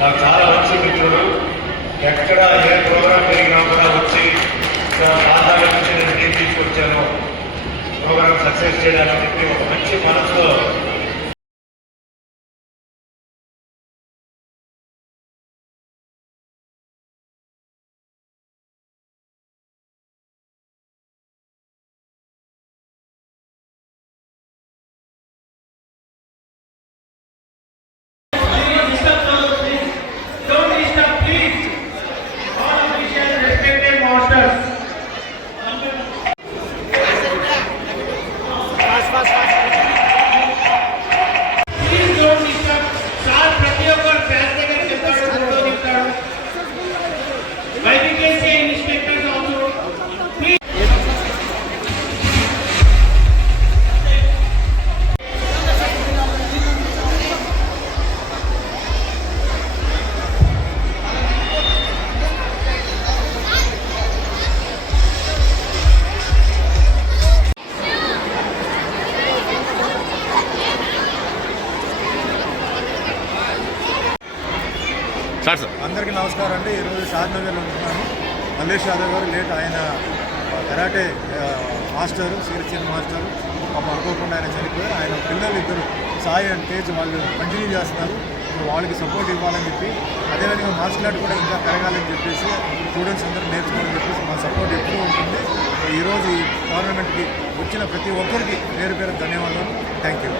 నాకు చాలా మంచి మిత్రుడు. ఎక్కడ ఏ ప్రోగ్రాం జరిగినా కూడా వచ్చి ఆధార నుంచి నేను ఏం తీసుకొచ్చాను ప్రోగ్రామ్ సక్సెస్ చేయడానికి చెప్పి ఒక మంచి మనసులో అందరికీ నమస్కారం అండి. ఈరోజు షాద్నగర్లో ఉంటున్నాను. మల్లేష్ యాదవ్ గారు లేట్ ఆయన కరాటే మాస్టరు, సిరిచిన్ మాస్టరు అనుకోకుండా ఆయన చనిపోయారు. ఆయన పిల్లలు ఇద్దరు సాయి అండ్ తేజ్ వాళ్ళు కంటిన్యూ చేస్తున్నారు. వాళ్ళకి సపోర్ట్ ఇవ్వాలని చెప్పి, అదేవిధంగా మార్షల్ ఆర్ట్ కూడా ఇంకా పెరగాలని చెప్పేసి స్టూడెంట్స్ అందరూ నేర్చుకోవాలని చెప్పేసి మా సపోర్ట్ ఎప్పుడూ ఉంటుంది. ఈరోజు ఈ టోర్నమెంట్కి వచ్చిన ప్రతి ఒక్కరికి పేరు పేరు ధన్యవాదాలు. Thank you.